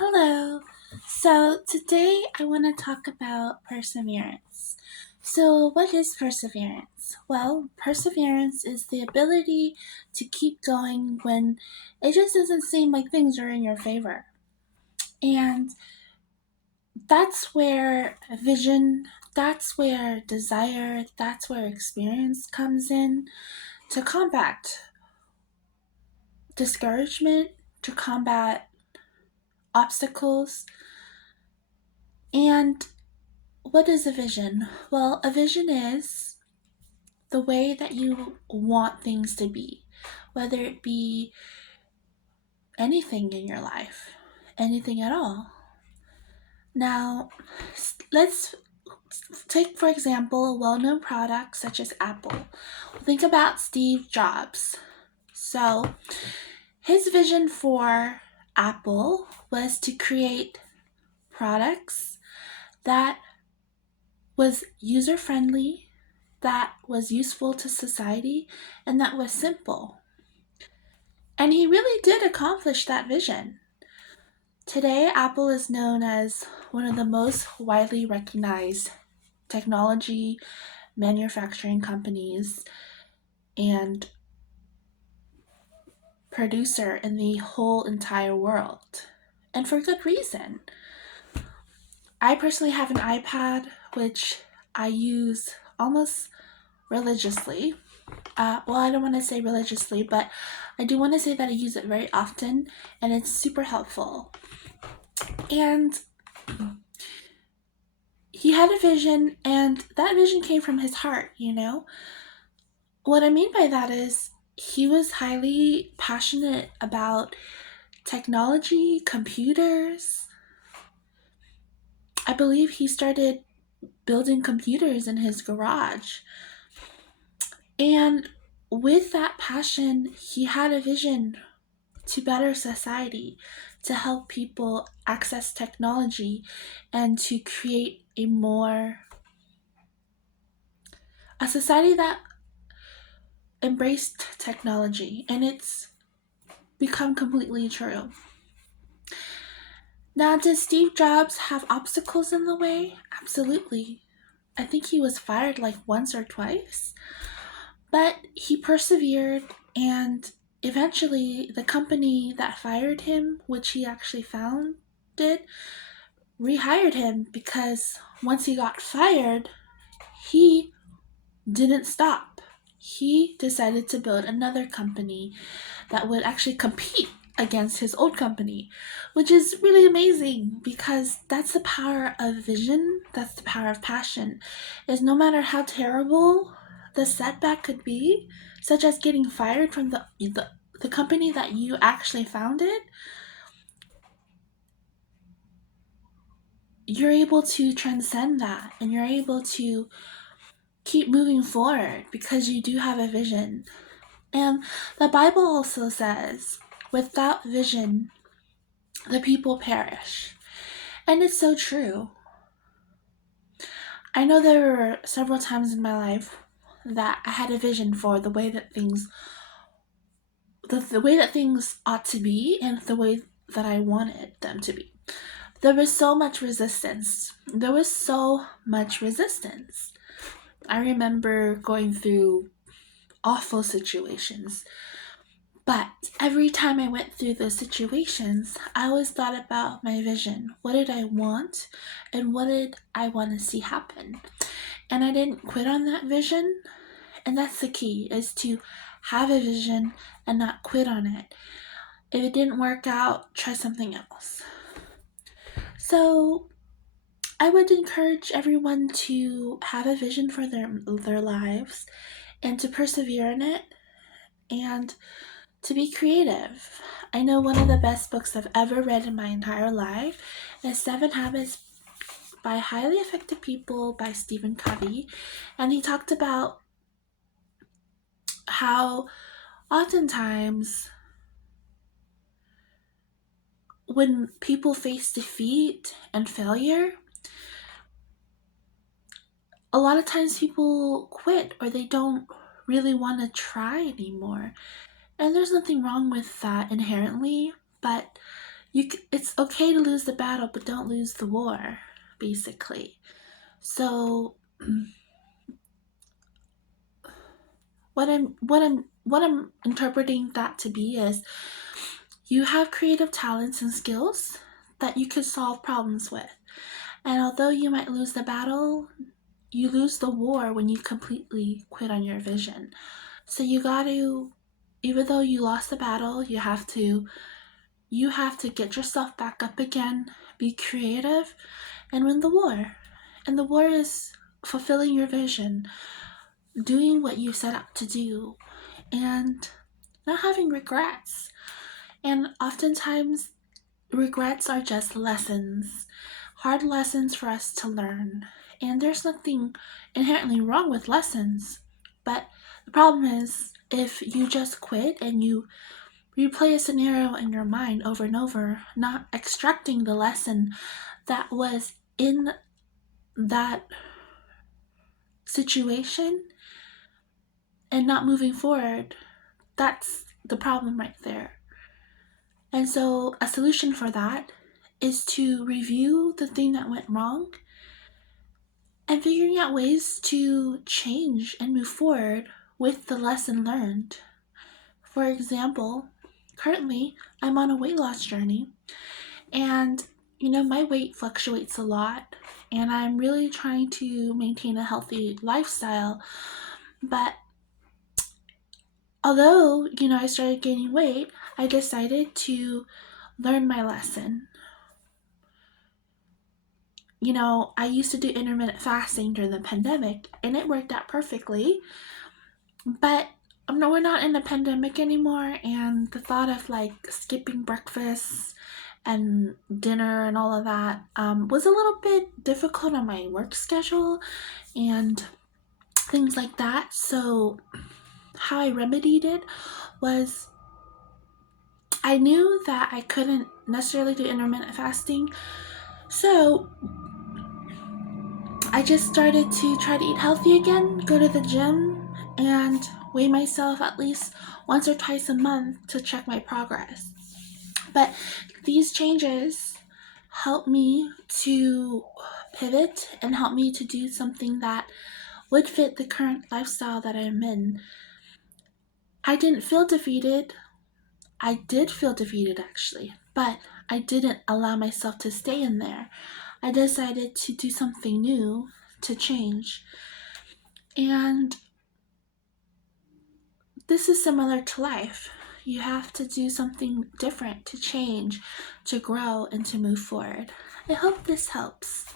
Hello. So today I want to talk about perseverance. So, what is perseverance? Well, perseverance is the ability to keep going when it just doesn't seem like things are in your favor. And that's where vision, that's where desire, that's where experience comes in to combat discouragement, to combat obstacles. And what is a vision? Well, a vision is the way that you want things to be, whether it be anything in your life, anything at all. Now, let's take, for example, a well known product such as Apple. Think about Steve Jobs. So, his vision for Apple was to create products that was user friendly, that was useful to society, and that was simple. And he really did accomplish that vision. Today, Apple is known as one of the most widely recognized technology manufacturing companies and producer in the whole entire world. And for good reason. I personally have an iPad which I use almost religiously. I don't want to say religiously, but I do want to say that I use it very often and it's super helpful. And he had a vision, and that vision came from his heart. What I mean by that is he was highly passionate about technology, computers. I believe he started building computers in his garage. And with that passion, he had a vision to better society, to help people access technology, and to create a society that embraced technology. And it's become completely true. Now, did Steve Jobs have obstacles in the way? Absolutely. I think he was fired like once or twice, but he persevered, and eventually the company that fired him, which he actually founded, rehired him because once he got fired, he didn't stop. He decided to build another company that would actually compete against his old company, which is really amazing because that's the power of vision, that's the power of passion. Is no matter how terrible the setback could be, such as getting fired from the company that you actually founded, you're able to transcend that and you're able to keep moving forward because you do have a vision. And the Bible also says, without vision, the people perish. And it's so true. I know there were several times in my life that I had a vision for the way that things ought to be and the way that I wanted them to be. There was so much resistance. There was so much resistance. I remember going through awful situations. But every time I went through those situations, I always thought about my vision. What did I want? And what did I want to see happen? And I didn't quit on that vision. And that's the key, is to have a vision and not quit on it. If it didn't work out, try something else. So I would encourage everyone to have a vision for their lives and to persevere in it and to be creative. I know one of the best books I've ever read in my entire life is Seven Habits by Highly Effective People by Stephen Covey. And he talked about how oftentimes when people face defeat and failure, a lot of times people quit or they don't really want to try anymore. And there's nothing wrong with that inherently, but it's okay to lose the battle, but don't lose the war, basically. So what I'm interpreting that to be is you have creative talents and skills that you could solve problems with. And although you might lose the battle, you lose the war when you completely quit on your vision. So you got to, even though you lost the battle, you have to get yourself back up again, be creative, and win the war. And the war is fulfilling your vision, doing what you set out to do, and not having regrets. And oftentimes, regrets are just lessons, hard lessons for us to learn. And there's nothing inherently wrong with lessons. But the problem is, if you just quit and you replay a scenario in your mind over and over, not extracting the lesson that was in that situation and not moving forward, that's the problem right there. And so, a solution for that is to review the thing that went wrong and figuring out ways to change and move forward with the lesson learned. For example, currently I'm on a weight loss journey, and my weight fluctuates a lot, and I'm really trying to maintain a healthy lifestyle. But although, I started gaining weight, I decided to learn my lesson. I used to do intermittent fasting during the pandemic, and it worked out perfectly. But no, we're not in a pandemic anymore, and the thought of like skipping breakfast and dinner and all of that was a little bit difficult on my work schedule and things like that. So, how I remedied it was I knew that I couldn't necessarily do intermittent fasting, so I just started to try to eat healthy again, go to the gym, and weigh myself at least once or twice a month to check my progress. But these changes help me to pivot and help me to do something that would fit the current lifestyle that I'm in. I didn't feel defeated. I did feel defeated actually, but I didn't allow myself to stay in there. I decided to do something new, to change. And this is similar to life. You have to do something different to change, to grow, and to move forward. I hope this helps.